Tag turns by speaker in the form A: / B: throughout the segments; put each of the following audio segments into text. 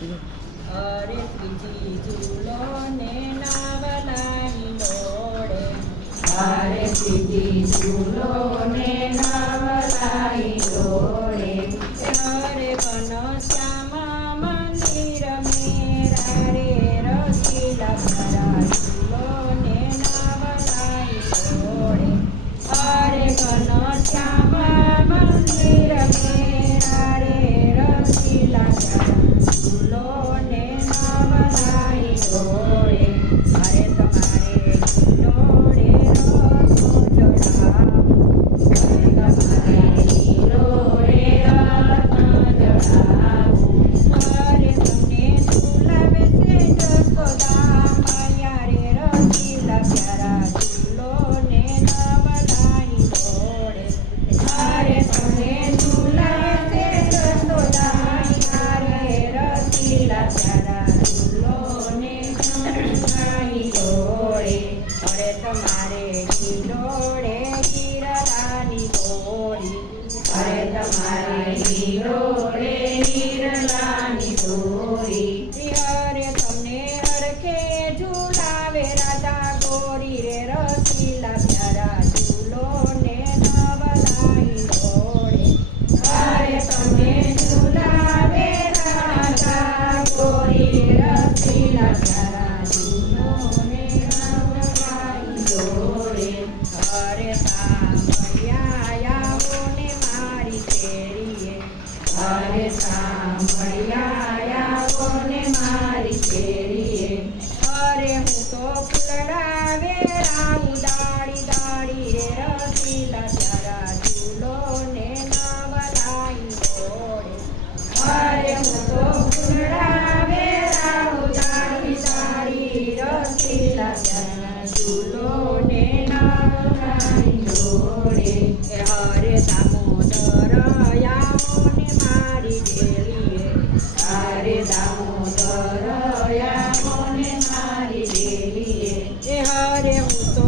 A: અરે ત્રીજી ઝૂલોને નાવલાની નોડે
B: અરે
A: ત્રીજી ઝૂલોને યાદ તમારે હિલોડે કિરલાની ગોરી
B: અરે
A: તમારે હિલોડે મારી કેરીએ
B: અરે
A: હું તો ફૂલડા હરે હું તો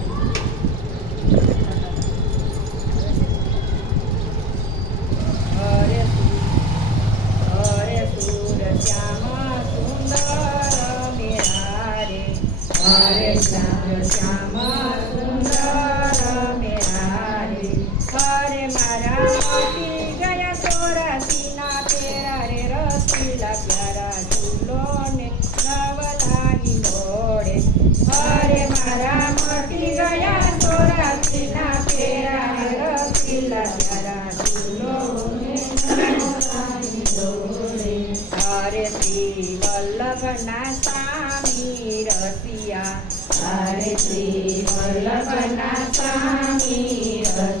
A: હરે મારા મોતી ગયા તોરા સીના રસીલા પ્યારા ઝૂલો ને નવલાની ઘોડે મારા હરે શ્રી વલ્લભના સ્વામી રસિયા
B: હરે શ્રી વલ્લભના સ્વામી રસિયા